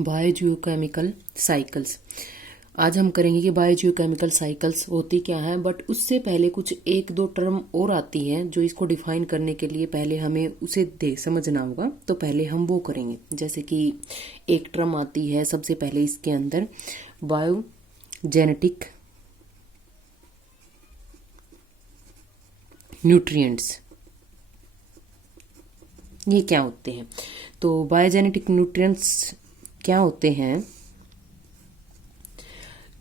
Biogeochemical cycles. आज हम करेंगे कि बायोजियोकेमिकल साइकिल्स होती क्या है, बट उससे पहले कुछ एक दो टर्म और आती हैं जो इसको डिफाइन करने के लिए पहले हमें उसे समझना होगा। तो पहले हम वो करेंगे। जैसे कि एक टर्म आती है सबसे पहले इसके अंदर बायोजेनेटिक न्यूट्रिएंट्स। ये क्या होते हैं? तो बायोजेनेटिक न्यूट्रिएंट्स क्या होते हैं?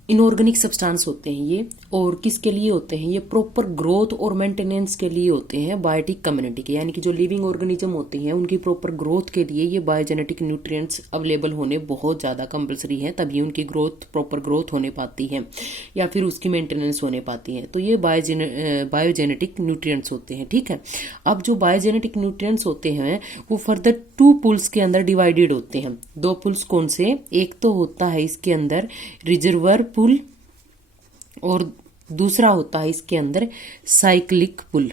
इनऑर्गेनिक सब्सटेंस होते हैं ये, और किसके लिए होते हैं? ये प्रॉपर ग्रोथ और मेंटेनेंस के लिए होते हैं बायोटिक कम्युनिटी के, यानी कि जो लिविंग ऑर्गेनिज्म होते हैं उनकी प्रॉपर ग्रोथ के लिए ये बायोजेनेटिक न्यूट्रिएंट्स अवेलेबल होने बहुत ज़्यादा कंपलसरी है, तभी उनकी ग्रोथ प्रॉपर ग्रोथ होने पाती है या फिर उसकी मेंटेनेंस होने पाती है। तो ये बायोजेनेटिक न्यूट्रिएंट्स होते हैं। ठीक है, अब जो बायोजेनेटिक न्यूट्रिएंट्स होते हैं वो फर्दर टू पुल्स के अंदर डिवाइडेड होते हैं। दो पुल्स कौन से? एक तो होता है इसके अंदर रिजर्वर पुल और दूसरा होता है इसके अंदर साइक्लिक पुल।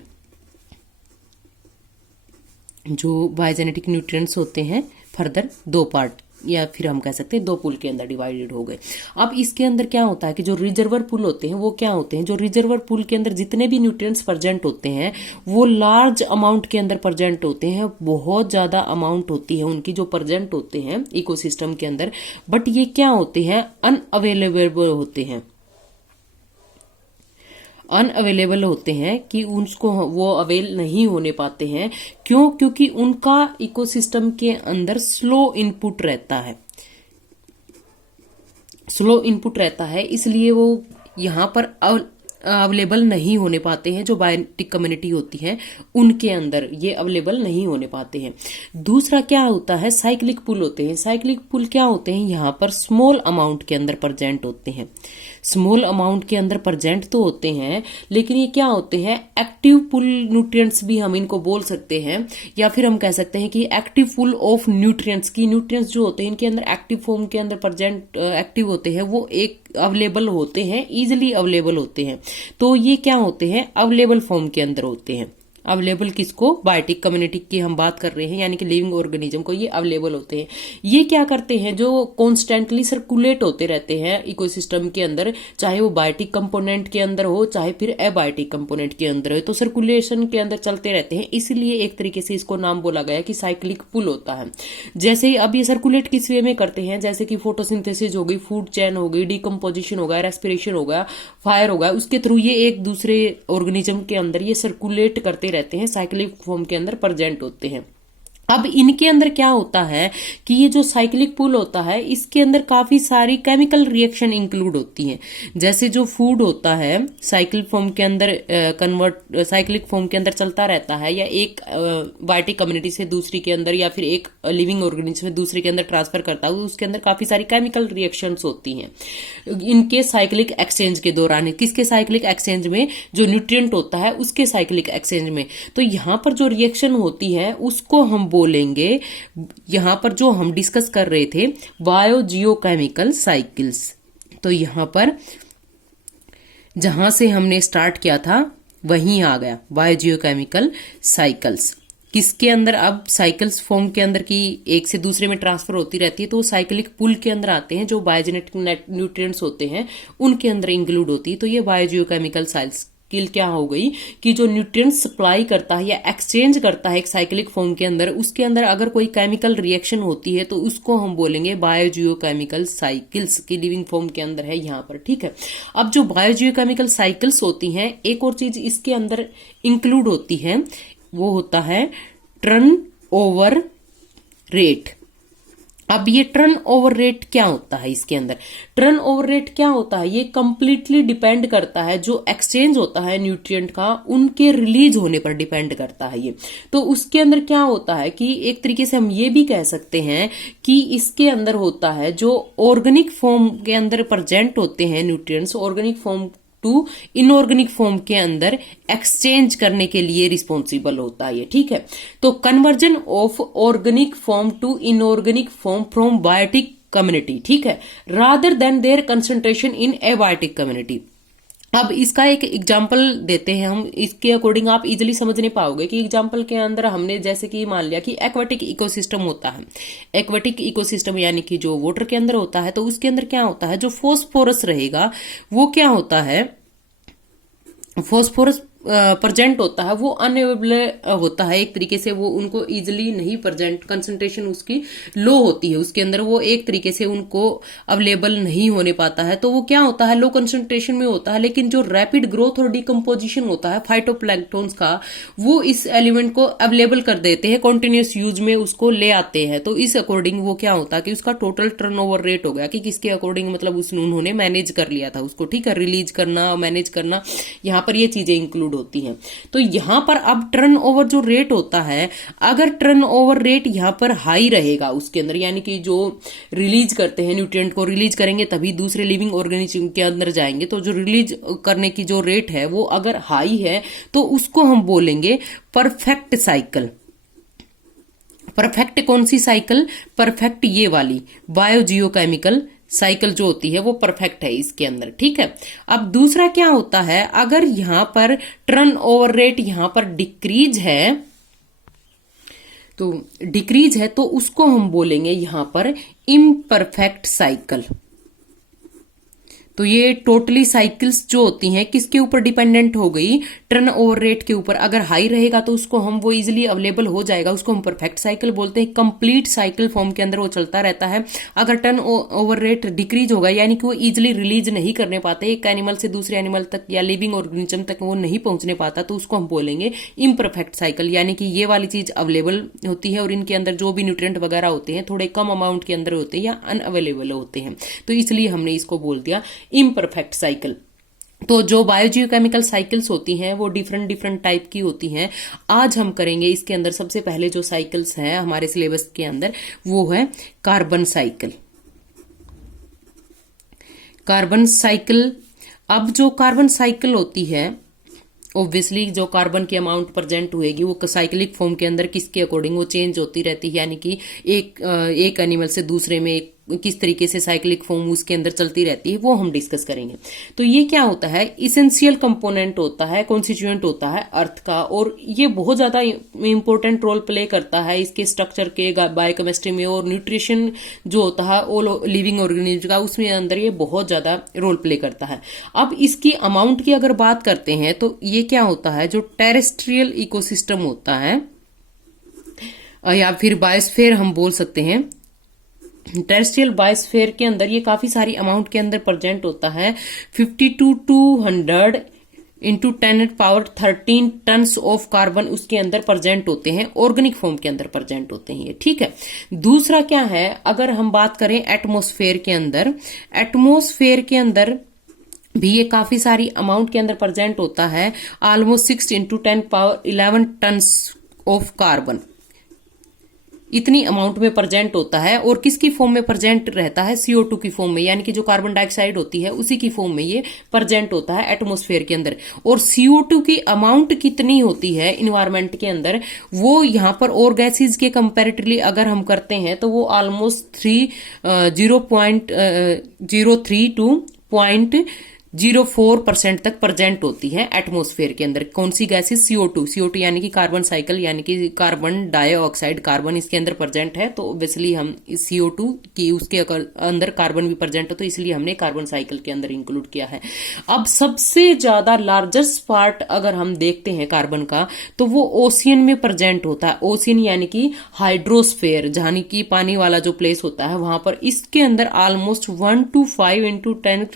जो बायोजेनेटिक न्यूट्रिएंट्स होते हैं फर्दर दो पार्ट या फिर हम कह सकते हैं दो पुल के अंदर डिवाइडेड हो गए। अब इसके अंदर क्या होता है कि जो रिजर्वर पुल होते हैं वो क्या होते हैं? जो रिजर्वर पुल के अंदर जितने भी न्यूट्रिएंट्स प्रेजेंट होते हैं वो लार्ज अमाउंट के अंदर प्रेजेंट होते हैं, बहुत ज्यादा अमाउंट होती है उनकी जो प्रेजेंट होते हैं इकोसिस्टम के अंदर। बट ये क्या होते हैं? अनअवेलेबल होते हैं। अनअवेलेबल होते हैं कि उनको वो अवेल नहीं होने पाते हैं। क्यों? क्योंकि उनका इकोसिस्टम के अंदर स्लो इनपुट रहता है। स्लो इनपुट रहता है, इसलिए वो यहाँ पर अवेलेबल नहीं होने पाते हैं। जो बायोटिक कम्युनिटी होती है उनके अंदर ये अवेलेबल नहीं होने पाते हैं। दूसरा क्या होता है? साइक्लिक पुल होते हैं। साइक्लिक पुल क्या होते हैं? यहाँ पर स्मॉल अमाउंट के अंदर प्रेजेंट होते हैं। स्मॉल अमाउंट के अंदर प्रेजेंट तो होते हैं, लेकिन ये क्या होते हैं? एक्टिव पुल न्यूट्रिएंट्स भी हम इनको बोल सकते हैं, या फिर हम कह सकते हैं कि एक्टिव पुल ऑफ न्यूट्रिएंट्स की न्यूट्रिएंट्स जो होते हैं इनके अंदर एक्टिव फॉर्म के अंदर प्रेजेंट एक्टिव होते हैं, वो एक अवेलेबल होते हैं, इजिली अवेलेबल होते हैं। तो ये क्या होते हैं? अवेलेबल फॉर्म के अंदर होते हैं। अवेलेबल किसको? बायोटिक कम्युनिटी की हम बात कर रहे हैं, यानी कि लिविंग ऑर्गेनिज्म को ये अवेलेबल होते हैं। ये क्या करते हैं? जो कॉन्स्टेंटली सर्कुलेट होते रहते हैं इकोसिस्टम के अंदर, चाहे वो बायोटिक कंपोनेंट के अंदर हो चाहे फिर एबायोटिक कंपोनेंट के अंदर हो, तो सर्कुलेशन के अंदर चलते रहते हैं। इसलिए एक तरीके से इसको नाम बोला गया कि साइक्लिक पुल होता है। जैसे अब ये सर्कुलेट किस वे में करते हैं? जैसे कि फोटोसिंथेसिस हो गई, फूड चेन हो गई, डिकम्पोजिशन हो गया, रेस्पिरेशन हो गया, फायर हो गया, उसके थ्रू ये एक दूसरे ऑर्गेनिज्म के अंदर ये सर्कुलेट करते रहते हैं, साइक्लिक फॉर्म के अंदर प्रेजेंट होते हैं। अब इनके अंदर क्या होता है कि ये जो साइक्लिक पुल होता है इसके अंदर काफी सारी केमिकल रिएक्शन इंक्लूड होती हैं। जैसे जो फूड होता है साइक्लिक फॉर्म के अंदर साइक्लिक फॉर्म के अंदर चलता रहता है, या एक बायोटिक कम्युनिटी से दूसरी के अंदर या फिर एक लिविंग ऑर्गेनिज्म से दूसरे के अंदर ट्रांसफर करता है, उसके अंदर काफी सारी केमिकल रिएक्शंस होती हैं इनके साइक्लिक एक्सचेंज के दौरान। किसके साइक्लिक एक्सचेंज में? जो न्यूट्रिएंट होता है उसके साइक्लिक एक्सचेंज में। तो यहाँ पर जो रिएक्शन होती है उसको हम बोलेंगे, यहां पर जो हम डिस्कस कर रहे थे, बायोजियोकेमिकल साइकिल्स। तो यहां पर जहां से हमने स्टार्ट किया था वहीं आ गया बायोजियोकेमिकल साइकिल्स। किसके अंदर? अब साइकिल्स फॉर्म के अंदर की एक से दूसरे में ट्रांसफर होती रहती है, तो साइक्लिक पुल के अंदर आते हैं। जो बायोजेनेटिक न्यूट्रिएंट्स होते हैं उनके अंदर इंक्लूड होती है। तो ये बायोजियोकेमिकल साइकिल क्या हो गई कि जो न्यूट्रिएंट्स सप्लाई करता है या एक्सचेंज करता है एक साइक्लिक फॉर्म के अंदर, उसके अंदर अगर कोई केमिकल रिएक्शन होती है तो उसको हम बोलेंगे बायोजियोकेमिकल साइकिल्स की लिविंग फॉर्म के अंदर है यहाँ पर। ठीक है, अब जो बायोजियोकेमिकल साइकिल्स होती हैं, एक और चीज इसके अंदर इंक्लूड होती है, वो होता है टर्न ओवर रेट। अब ये टर्न ओवर रेट क्या होता है? इसके अंदर टर्न ओवर रेट क्या होता है? ये कंप्लीटली डिपेंड करता है, जो एक्सचेंज होता है न्यूट्रिएंट का उनके रिलीज होने पर डिपेंड करता है ये। तो उसके अंदर क्या होता है कि एक तरीके से हम ये भी कह सकते हैं कि इसके अंदर होता है जो ऑर्गेनिक फॉर्म के अंदर प्रेजेंट होते हैं nutrients, organic form to inorganic form के अंदर एक्सचेंज करने के लिए रिस्पॉन्सिबल होता है। ठीक है, तो conversion of organic form to inorganic form from biotic community, ठीक है, rather than their concentration in abiotic community. अब इसका एक एग्जाम्पल देते हैं हम, इसके अकॉर्डिंग आप इजिली समझ नहीं पाओगे कि एग्जाम्पल के अंदर हमने जैसे कि मान लिया कि एक्वाटिक इकोसिस्टम होता है। एक्वाटिक इकोसिस्टम यानी कि जो वाटर के अंदर होता है, तो उसके अंदर क्या होता है, जो फॉस्फोरस रहेगा वो क्या होता है, फॉस्फोरस प्रेजेंट होता है, वो अनअवेलेबल होता है एक तरीके से, वो उनको इजिली नहीं प्रेजेंट, कंसंट्रेशन उसकी लो होती है उसके अंदर, वो एक तरीके से उनको अवेलेबल नहीं होने पाता है, तो वो क्या होता है, लो कंसंट्रेशन में होता है। लेकिन जो रैपिड ग्रोथ और डिकम्पोजिशन होता है फाइटोप्लैंक्टन्स का, वो इस एलिमेंट को अवेलेबल कर देते हैं, कॉन्टिन्यूस यूज में उसको ले आते हैं। तो इस अकॉर्डिंग वो क्या होता है कि उसका टोटल टर्नओवर रेट हो गया, कि किसके अकॉर्डिंग, मतलब उन्होंने मैनेज कर लिया था उसको, ठीक है, रिलीज करना, मैनेज करना, यहाँ पर ये चीजें इंक्लूड होती हैं। तो यहां पर अब टर्नओवर जो रेट होता है, अगर टर्नओवर रेट यहां पर हाई रहेगा उसके अंदर, यानी कि जो रिलीज करते हैं न्यूट्रिएंट को, रिलीज करेंगे तभी दूसरे लिविंग ऑर्गेनिज्म के अंदर जाएंगे, तो जो रिलीज करने की जो रेट है वो अगर हाई है तो उसको हम बोलेंगे परफेक्ट साइकिल। परफेक्ट कौन सी साइकिल, परफेक्ट ये वाली बायोजियोकेमिकल साइकिल जो होती है वो परफेक्ट है इसके अंदर, ठीक है। अब दूसरा क्या होता है, अगर यहां पर टर्नओवर रेट यहां पर डिक्रीज है, तो डिक्रीज है तो उसको हम बोलेंगे यहां पर इम्परफेक्ट साइकिल। तो ये टोटली साइकिल्स जो होती हैं किसके ऊपर डिपेंडेंट हो गई, टर्नओवर रेट के ऊपर। अगर हाई रहेगा तो उसको हम, वो इजिली अवेलेबल हो जाएगा, उसको हम परफेक्ट साइकिल बोलते हैं, कंप्लीट साइकिल फॉर्म के अंदर वो चलता रहता है। अगर टर्न ओवर रेट डिक्रीज होगा, यानी कि वो इजिली रिलीज नहीं करने पाते, एक एनिमल से दूसरे एनिमल तक या लिविंग ऑर्गेनिज्म तक वो नहीं पहुंचने पाता, तो उसको हम बोलेंगे इम्परफेक्ट साइकिल। यानी कि ये वाली चीज अवेलेबल होती है और इनके अंदर जो भी न्यूट्रिएंट वगैरह होते हैं थोड़े कम अमाउंट के अंदर होते हैं या अनअवेलेबल होते हैं, तो इसलिए हमने इसको बोल दिया इम्परफेक्ट साइकिल। तो जो बायोजियोकेमिकल साइकिल्स होती हैं वो डिफरेंट डिफरेंट टाइप की होती हैं। आज हम करेंगे इसके अंदर सबसे पहले जो साइकिल्स हैं हमारे सिलेबस के अंदर, वो है कार्बन साइकिल। कार्बन साइकिल, अब जो कार्बन साइकिल होती है, ऑब्वियसली जो कार्बन की अमाउंट प्रेजेंट होएगी वो साइक्लिक फॉर्म के अंदर किसके अकॉर्डिंग वो चेंज होती रहती है, यानी कि एक एनिमल से दूसरे में किस तरीके से साइक्लिक फॉर्म उसके अंदर चलती रहती है, वो हम डिस्कस करेंगे। तो ये क्या होता है, इसेंशियल कंपोनेंट होता है, कॉन्स्टिट्यूएंट होता है अर्थ का, और ये बहुत ज्यादा इंपॉर्टेंट रोल प्ले करता है इसके स्ट्रक्चर के, बायोकेमिस्ट्री में, और न्यूट्रिशन जो होता है ऑल लिविंग ऑर्गेनिज्म का, उसमें अंदर ये बहुत ज्यादा रोल प्ले करता है। अब इसकी अमाउंट की अगर बात करते हैं तो ये क्या होता है, जो टेरेस्ट्रियल इकोसिस्टम होता है या फिर बायोस्फीयर हम बोल सकते हैं, टेरेस्ट्रियल बायोस्फीयर के अंदर ये काफी सारी अमाउंट के अंदर प्रेजेंट होता है। 52 to 100 into 10⁻13 tons of carbon उसके अंदर प्रेजेंट होते हैं, ऑर्गेनिक फॉर्म के अंदर प्रेजेंट होते हैं ये, ठीक है। दूसरा क्या है, अगर हम बात करें एटमॉस्फेयर के अंदर, एटमॉस्फेयर के अंदर भी ये काफी सारी अमाउंट के अंदर प्रेजेंट होता है, almost 6 into 10⁻11 tons of carbon, इतनी अमाउंट में प्रेजेंट होता है। और किसकी फॉर्म में प्रेजेंट रहता है, CO2 की फॉर्म में, यानी कि जो कार्बन डाइऑक्साइड होती है उसी की फॉर्म में ये प्रेजेंट होता है एटमॉस्फेयर के अंदर। और CO2 की अमाउंट कितनी होती है इन्वायरमेंट के अंदर, वो यहां पर और गैसेज के कंपैरेटिवली अगर हम करते हैं तो वो ऑलमोस्ट 0.03 टू 0.04% तक प्रेजेंट होती है एटमॉस्फेयर के अंदर। कौन सी गैसेस, CO2 यानी कि कार्बन साइकिल, यानी कि कार्बन डाइऑक्साइड, कार्बन इसके अंदर प्रेजेंट है, तो ऑब्वियसली हम CO2 की उसके अंदर कार्बन भी प्रेजेंट है, तो इसलिए हमने कार्बन साइकिल के अंदर इंक्लूड किया है। अब सबसे ज्यादा लार्जेस्ट पार्ट अगर हम देखते हैं कार्बन का, तो वो ओशियन में प्रेजेंट होता है। ओशियन यानी कि हाइड्रोस्फेयर, जहां की पानी वाला जो प्लेस होता है वहां पर, इसके अंदर ऑलमोस्ट 1 to 5 इंटू 10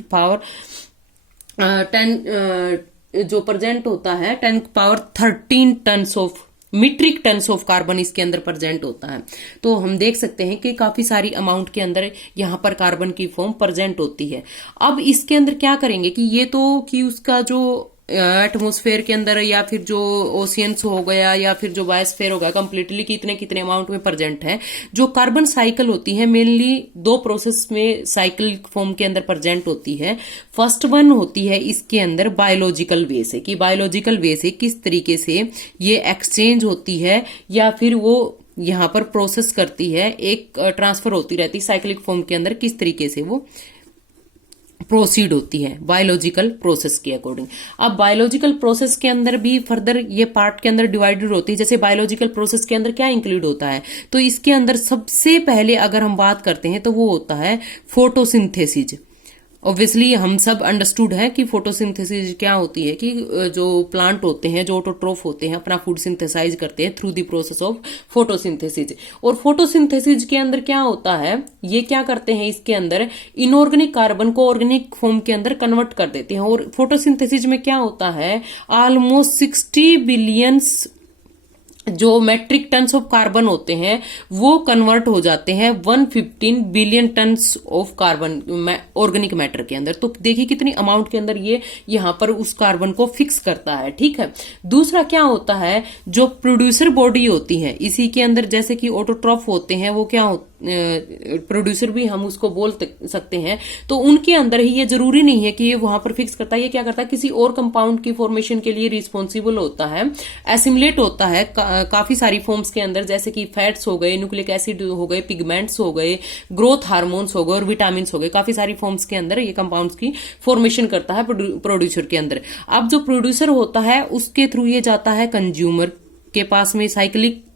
जो प्रेजेंट होता है 10⁻13 tons of metric tons of carbon इसके अंदर प्रेजेंट होता है। तो हम देख सकते हैं कि काफी सारी अमाउंट के अंदर यहां पर कार्बन की फॉर्म प्रेजेंट होती है। अब इसके अंदर क्या करेंगे कि ये तो कि उसका जो एटमॉस्फेयर के अंदर या फिर जो ओशियंस हो गया या फिर जो बायोस्फीयर हो गया कंप्लीटली कितने कितने अमाउंट में प्रेजेंट है। जो कार्बन साइकिल होती है मेनली दो प्रोसेस में साइकिल फॉर्म के अंदर प्रेजेंट होती है। फर्स्ट वन होती है इसके अंदर बायोलॉजिकल वे से, कि बायोलॉजिकल वे से किस तरीके से ये एक्सचेंज होती है या फिर वो यहां पर प्रोसेस करती है, एक ट्रांसफर होती रहती है साइक्लिक फॉर्म के अंदर, किस तरीके से वो प्रोसीड होती है बायोलॉजिकल प्रोसेस के अकॉर्डिंग। अब बायोलॉजिकल प्रोसेस के अंदर भी फर्दर ये पार्ट के अंदर डिवाइडेड होती है। जैसे बायोलॉजिकल प्रोसेस के अंदर क्या इंक्लूड होता है, तो इसके अंदर सबसे पहले अगर हम बात करते हैं तो वो होता है फोटोसिंथेसिस। ऑब्वियसली हम सब अंडरस्टूड है कि फोटोसिंथेसिस क्या होती है, कि जो प्लांट होते हैं, जो ऑटोट्रोफ होते हैं, अपना फूड सिंथेसाइज करते हैं through the process of photosynthesis. और फोटोसिंथेसिस के अंदर क्या होता है, ये क्या करते हैं, इसके अंदर इनऑर्गेनिक कार्बन को ऑर्गेनिक फॉर्म के अंदर कन्वर्ट कर देते हैं। और फोटोसिंथेसिस में क्या होता है, ऑलमोस्ट 60 बिलियंस जो मैट्रिक टन्स ऑफ कार्बन होते हैं वो कन्वर्ट हो जाते हैं 115 billion tons of carbon organic matter के अंदर। तो देखिए कितनी अमाउंट के अंदर ये यहाँ पर उस कार्बन को फिक्स करता है। ठीक है। दूसरा क्या होता है, जो प्रोड्यूसर बॉडी होती है इसी के अंदर, जैसे कि ऑटोट्रॉफ होते हैं, वो क्या प्रोड्यूसर भी हम उसको बोल सकते हैं। तो उनके अंदर ही ये जरूरी नहीं है कि ये वहां पर फिक्स करता है, ये क्या करता है, किसी और कंपाउंड की फॉर्मेशन के लिए रिस्पॉन्सिबल होता है, एसिमुलेट होता है काफी सारी फॉर्म्स के अंदर, जैसे कि फैट्स हो गए, न्यूक्लिक एसिड हो गए, पिगमेंट्स हो गए, ग्रोथ हार्मोन्स हो गए और विटामिन हो गए। काफी सारी फॉर्म्स के अंदर ये कंपाउंड्स की फॉर्मेशन करता है प्रोड्यूसर के अंदर। अब जो प्रोड्यूसर होता है उसके थ्रू ये जाता है कंज्यूमर के पास में,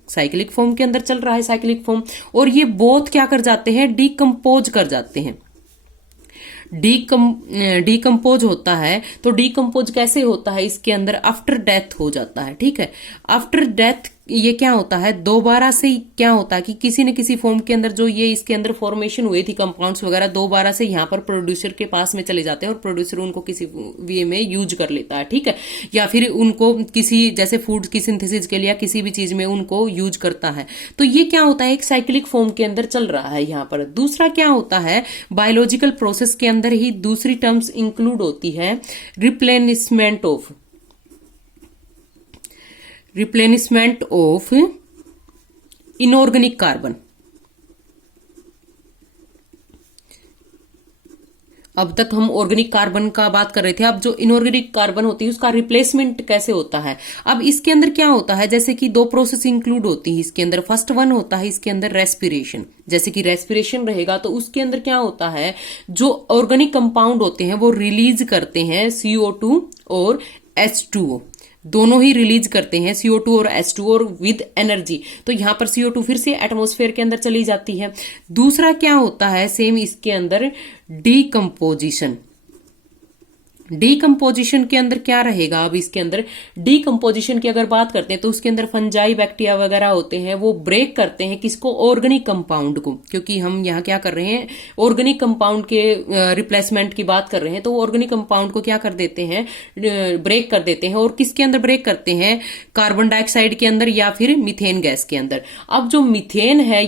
साइक्लिक फॉर्म के अंदर चल रहा है, साइक्लिक फॉर्म। और ये बोथ क्या कर जाते हैं, डीकम्पोज कर जाते हैं। डीकम्पोज होता है, तो डीकम्पोज कैसे होता है, इसके अंदर आफ्टर डेथ हो जाता है। ठीक है। आफ्टर डेथ ये क्या होता है, दोबारा से क्या होता है कि किसी न किसी फॉर्म के अंदर जो ये इसके अंदर फॉर्मेशन हुई थी कंपाउंड्स वगैरह, दोबारा से यहाँ पर प्रोड्यूसर के पास में चले जाते हैं और प्रोड्यूसर उनको किसी वे में यूज कर लेता है। ठीक है। या फिर उनको किसी, जैसे फूड की सिंथेसिस के लिए या किसी भी चीज में उनको यूज करता है। तो ये क्या होता है, एक साइक्लिक फॉर्म के अंदर चल रहा है यहाँ पर। दूसरा क्या होता है, बायोलॉजिकल प्रोसेस के अंदर ही दूसरी टर्म्स इंक्लूड होती है, रिप्लेनिशमेंट ऑफ इनऑर्गेनिक कार्बन। अब तक हम ऑर्गेनिक कार्बन का बात कर रहे थे, अब जो इनऑर्गेनिक कार्बन होती है उसका रिप्लेसमेंट कैसे होता है। अब इसके अंदर क्या होता है, जैसे कि 2 प्रोसेस इंक्लूड होती है इसके अंदर। फर्स्ट वन होता है इसके अंदर रेस्पिरेशन। जैसे कि रेस्पिरेशन रहेगा तो उसके अंदर क्या होता है, जो ऑर्गेनिक कंपाउंड होते हैं वो रिलीज करते हैं CO2 और H2O, दोनों ही रिलीज करते हैं, CO2 और H2O, और विद एनर्जी। तो यहां पर CO2 फिर से एटमॉस्फेयर के अंदर चली जाती है। दूसरा क्या होता है, सेम इसके अंदर डीकम्पोजिशन के अंदर क्या रहेगा। अब इसके अंदर डीकम्पोजिशन की अगर बात करते हैं तो उसके अंदर फंजाई बैक्टीरिया वगैरह होते हैं, वो ब्रेक करते हैं किसको, ऑर्गेनिक कंपाउंड को। क्योंकि हम यहाँ क्या कर रहे हैं, ऑर्गेनिक कंपाउंड के रिप्लेसमेंट की बात कर रहे हैं, तो ऑर्गेनिक कंपाउंड को क्या कर देते हैं, ब्रेक कर देते हैं। और किसके अंदर ब्रेक करते हैं, कार्बन डाइऑक्साइड के अंदर या फिर मीथेन गैस के अंदर। अब जो मीथेन है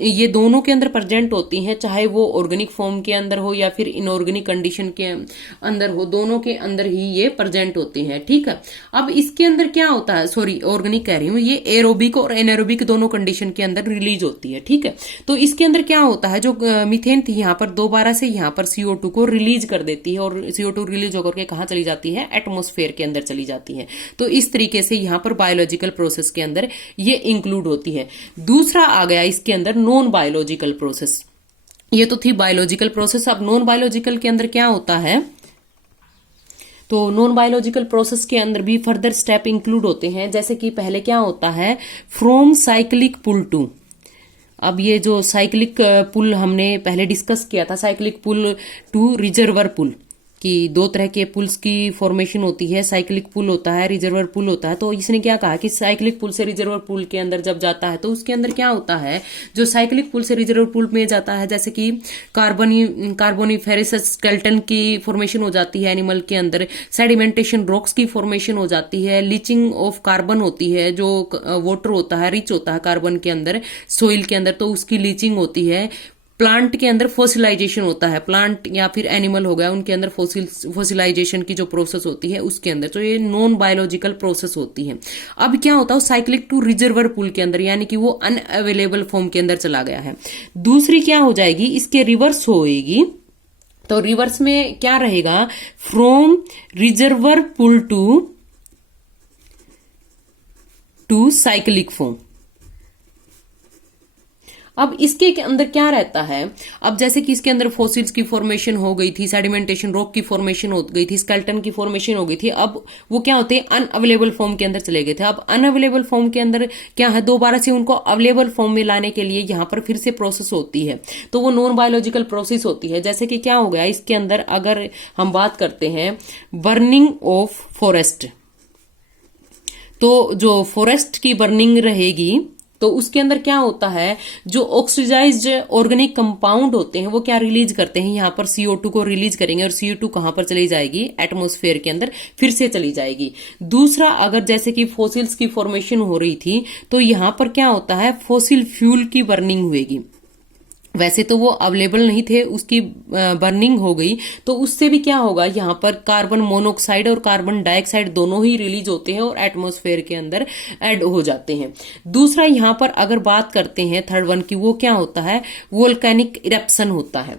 ये दोनों के अंदर प्रेजेंट होती हैं, चाहे वो ऑर्गेनिक फॉर्म के अंदर हो या फिर इनऑर्गेनिक कंडीशन के अंदर हो, दोनों के अंदर ही ये प्रेजेंट होती हैं। ठीक है। अब इसके अंदर क्या होता है, सॉरी ऑर्गेनिक कह रही हूं, ये एरोबिक और एनारोबिक दोनों कंडीशन के अंदर रिलीज होती है। ठीक है। तो इसके अंदर क्या होता है, जो मीथेन थी यहाँ पर दोबारा से यहाँ पर CO2 को रिलीज कर देती है, और CO2 रिलीज होकर के कहाँ चली जाती है, एटमॉस्फेयर के अंदर चली जाती है। तो इस तरीके से यहाँ पर बायोलॉजिकल प्रोसेस के अंदर ये इंक्लूड होती है। दूसरा आ गया इसके अंदर नॉन बायोलॉजिकल प्रोसेस। ये तो थी बायोलॉजिकल प्रोसेस। अब नॉन बायोलॉजिकल के अंदर क्या होता है, तो नॉन बायोलॉजिकल प्रोसेस के अंदर भी फर्दर स्टेप इंक्लूड होते हैं। जैसे कि पहले क्या होता है, फ्रॉम साइक्लिक पुल टू। अब ये जो साइक्लिक पुल हमने पहले डिस्कस किया था, साइक्लिक पुल टू रिजर्वर पुल, कि 2 तरह के पुल्स की फॉर्मेशन होती है, साइक्लिक पुल होता है, रिजर्वर पुल होता है। तो इसने क्या कहा कि साइक्लिक पुल से रिजर्वर पुल के अंदर जब जाता है तो उसके अंदर क्या होता है, जो साइक्लिक पुल से रिजर्वर पुल में जाता है, जैसे कि कार्बोनिफेरस स्केलेटन की फॉर्मेशन हो जाती है एनिमल के अंदर, सेडिमेंटेशन रॉक्स की फॉर्मेशन हो जाती है, लीचिंग ऑफ कार्बन होती है, जो वाटर होता है रिच होता है कार्बन के अंदर सॉइल के अंदर, तो उसकी लीचिंग होती है। प्लांट के अंदर फोसिलाइजेशन होता है, प्लांट या फिर एनिमल हो गया उनके अंदर फोसिलाइजेशन की जो प्रोसेस होती है उसके अंदर, तो ये नॉन बायोलॉजिकल प्रोसेस होती है। अब क्या होता है, साइक्लिक टू रिजर्वर पुल के अंदर, यानी कि वो अनअवेलेबल फॉर्म के अंदर चला गया है। दूसरी क्या हो जाएगी, इसके रिवर्स होएगी। तो रिवर्स में क्या रहेगा, from reservoir pool to cyclic form. अब इसके अंदर क्या रहता है, अब जैसे कि इसके अंदर फॉसिल्स की फॉर्मेशन हो गई थी, सेडिमेंटेशन रॉक की फॉर्मेशन हो गई थी, स्केलेटन की फॉर्मेशन हो गई थी, अब वो क्या होते हैं अनअवेलेबल फॉर्म के अंदर चले गए थे। अब अनअवेलेबल फॉर्म के अंदर क्या है, दोबारा से उनको अवेलेबल फॉर्म में लाने के लिए यहां पर फिर से प्रोसेस होती है, तो वो नॉन बायोलॉजिकल प्रोसेस होती है। जैसे कि क्या हो गया इसके अंदर, अगर हम बात करते हैं बर्निंग ऑफ फॉरेस्ट, तो जो फॉरेस्ट की बर्निंग रहेगी तो उसके अंदर क्या होता है, जो ऑक्सीडाइज्ड ऑर्गेनिक कंपाउंड होते हैं वो क्या रिलीज करते हैं, यहां पर CO2 को रिलीज करेंगे और CO2 कहां पर चली जाएगी, एटमॉस्फेयर के अंदर फिर से चली जाएगी। दूसरा, अगर जैसे कि फॉसिल्स की फॉर्मेशन हो रही थी तो यहां पर क्या होता है, फॉसिल फ्यूल की बर्निंग हुएगी। वैसे तो वो अवेलेबल नहीं थे, उसकी बर्निंग हो गई, तो उससे भी क्या होगा, यहाँ पर कार्बन मोनोऑक्साइड और कार्बन डाइऑक्साइड दोनों ही रिलीज होते हैं और एटमॉस्फेयर के अंदर ऐड हो जाते हैं। दूसरा, यहाँ पर अगर बात करते हैं थर्ड वन की, वो क्या होता है, वोल्केनिक इरप्शन होता है।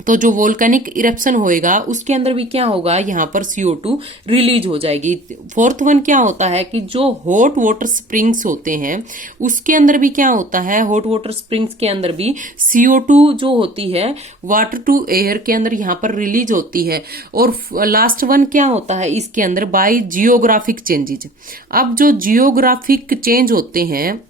तो जो वोल्केनिक इरप्शन होएगा उसके अंदर भी क्या होगा, यहाँ पर CO2 रिलीज हो जाएगी। फोर्थ वन क्या होता है कि जो हॉट वाटर स्प्रिंग्स होते हैं उसके अंदर भी क्या होता है, हॉट वाटर स्प्रिंग्स के अंदर भी CO2 जो होती है वाटर टू एयर के अंदर यहाँ पर रिलीज होती है। और लास्ट वन क्या होता है इसके अंदर, बाय जियोग्राफिक चेंजेज। अब जो जियोग्राफिक चेंज होते हैं,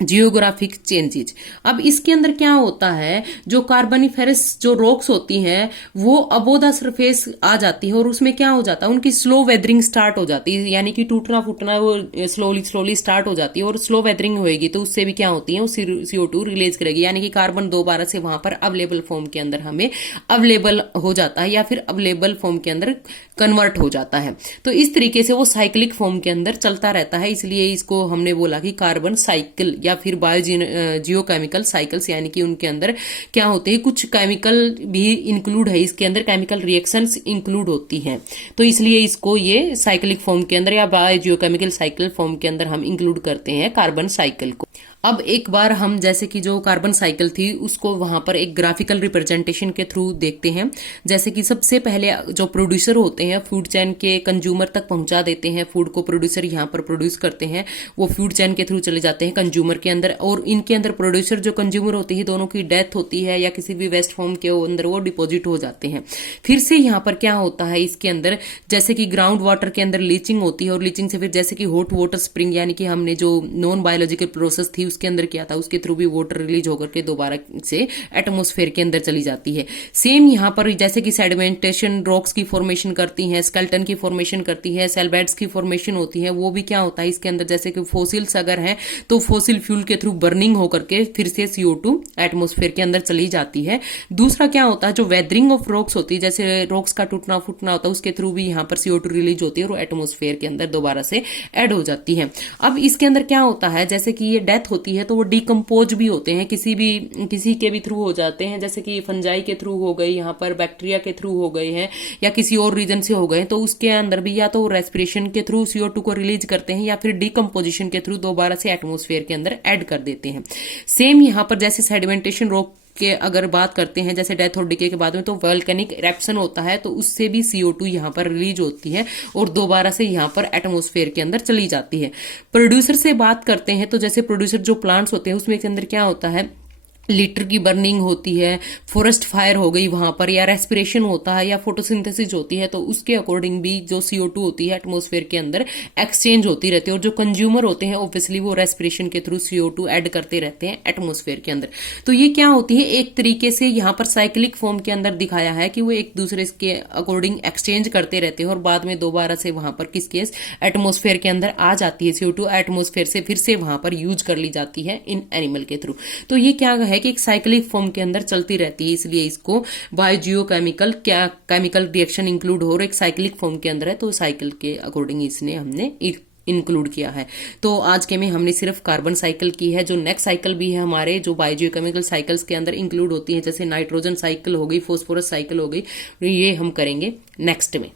जियोग्राफिक चेंजेज, अब इसके अंदर क्या होता है, जो कार्बनिफेरस जो रॉक्स होती हैं वो अबो द सरफेस आ जाती है और उसमें क्या हो जाता है, उनकी स्लो वेदरिंग स्टार्ट हो जाती है, यानी कि टूटना फूटना वो स्लोली स्टार्ट हो जाती है। और स्लो वेदरिंग होएगी तो उससे भी क्या होती है, वो CO2 रिलीज करेगी, यानी कि कार्बन दोबारा से वहां पर अवेलेबल फॉर्म के अंदर हमें अवेलेबल हो जाता है या फिर अवेलेबल फॉर्म के अंदर कन्वर्ट हो जाता है। तो इस तरीके से वो साइक्लिक फॉर्म के अंदर चलता रहता है, इसलिए इसको हमने बोला कि कार्बन साइकिल या फिर जियोकेमिकल साइकिल्स, यानी कि उनके अंदर क्या होते हैं, कुछ केमिकल भी इंक्लूड है, इसके अंदर केमिकल रिएक्शंस इंक्लूड होती हैं, तो इसलिए इसको ये साइक्लिक फॉर्म के अंदर या बायोजियोकेमिकल साइकिल फॉर्म के अंदर हम इंक्लूड करते हैं कार्बन साइकिल को। अब एक बार हम जैसे कि जो कार्बन साइकिल थी उसको वहां पर एक ग्राफिकल रिप्रेजेंटेशन के थ्रू देखते हैं। जैसे कि सबसे पहले जो प्रोड्यूसर होते हैं फूड चेन के कंज्यूमर तक पहुंचा देते हैं, फूड को प्रोड्यूसर यहाँ पर प्रोड्यूस करते हैं, वो फूड चेन के थ्रू चले जाते हैं कंज्यूमर के अंदर, और इनके अंदर प्रोड्यूसर जो कंज्यूमर होते हैं दोनों की डेथ होती है या किसी भी वेस्ट फॉर्म के अंदर वो डिपोजिट हो जाते हैं। फिर से यहाँ पर क्या होता है इसके अंदर, जैसे कि ग्राउंड वाटर के अंदर लीचिंग होती है और लीचिंग से फिर जैसे कि हॉट वाटर स्प्रिंग, यानी कि हमने जो नॉन बायोलॉजिकल प्रोसेस थी उसके अंदर किया था, उसके थ्रू भी वाटर रिलीज होकर के दोबारा से एटमॉस्फेयर के अंदर चली जाती है। सेम यहाँ पर जैसे कि सेडिमेंटेशन रॉक्स की फॉर्मेशन करती है, स्केलेटन की फॉर्मेशन करती है, सेल बेड्स की फॉर्मेशन होती है, वो भी क्या होता है इसके अंदर, जैसे कि फॉसिल्स अगर है तो फॉसिल फ्यूल के थ्रू बर्निंग होकर के फिर से CO2 एटमॉस्फेयर के अंदर चली जाती है। दूसरा क्या होता है, जो वेदरिंग ऑफ रॉक्स होती है, जैसे रॉक्स का टूटना फूटना होता है उसके थ्रू भी यहाँ पर CO2 रिलीज होती है और एटमॉस्फेयर के अंदर दोबारा से ऐड हो जाती है। अब इसके अंदर क्या होता है, जैसे कि ये डेथ होती है तो वो डिकम्पोज भी होते हैं, किसी के भी थ्रू हो जाते हैं, जैसे कि फंजाई के थ्रू हो गए, यहाँ पर बैक्टीरिया के थ्रू हो गए हैं या किसी और रीजन से हो गए, तो उसके अंदर भी या तो रेस्पिरेशन के थ्रू CO2 को रिलीज करते हैं या फिर डिकम्पोजिशन के थ्रू दोबारा से एटमॉस्फेयर के अंदर ऐड कर देते हैं। सेम यहाँ पर जैसे सेडिमेंटेशन रॉक के अगर बात करते हैं, जैसे डेथ और डिके के बाद में तो वोल्केनिक इरप्शन होता है, तो उससे भी CO2 यहाँ पर रिलीज होती है और दोबारा से यहाँ पर एटमॉस्फेयर के अंदर चली जाती है। प्रोड्यूसर से बात करते हैं तो जैसे प्रोड्यूसर जो प्लांट्स होते हैं उसमें के अंदर क्या होता है, लीटर की बर्निंग होती है, फॉरेस्ट फायर हो गई वहां पर, या रेस्पिरेशन होता है या फोटोसिंथेसिस होती है, तो उसके अकॉर्डिंग भी जो CO2 होती है एटमॉस्फेयर के अंदर एक्सचेंज होती रहती है। और जो कंज्यूमर होते हैं ऑब्वियसली वो रेस्पिरेशन के थ्रू CO2 ऐड करते रहते हैं एटमॉस्फेयर के अंदर। तो ये क्या होती है, एक तरीके से यहाँ पर साइक्लिक फॉर्म के अंदर दिखाया है कि वो एक दूसरे के अकॉर्डिंग एक्सचेंज करते रहते हैं और बाद में दोबारा से वहां पर किस केस एटमॉस्फेयर के अंदर आ जाती है CO2, एटमॉस्फेयर से फिर से वहां पर यूज कर ली जाती है इन एनिमल के थ्रू। तो ये क्या है कि एक साइक्लिक फॉर्म के अंदर चलती रहती है, इसलिए इसको बायोजियोकेमिकल क्या केमिकल रिएक्शन इंक्लूड हो और एक साइक्लिक फॉर्म के अंदर है, तो साइकिल के अकॉर्डिंग इसने हमने इंक्लूड किया है। तो आज के में हमने सिर्फ कार्बन साइकिल की है, जो नेक्स्ट साइकिल भी है हमारे जो बायोजियोकेमिकल साइकिल्स के अंदर इंक्लूड होती है, जैसे नाइट्रोजन साइकिल हो गई, फॉस्फोरस साइकिल हो गई, ये हम करेंगे नेक्स्ट में।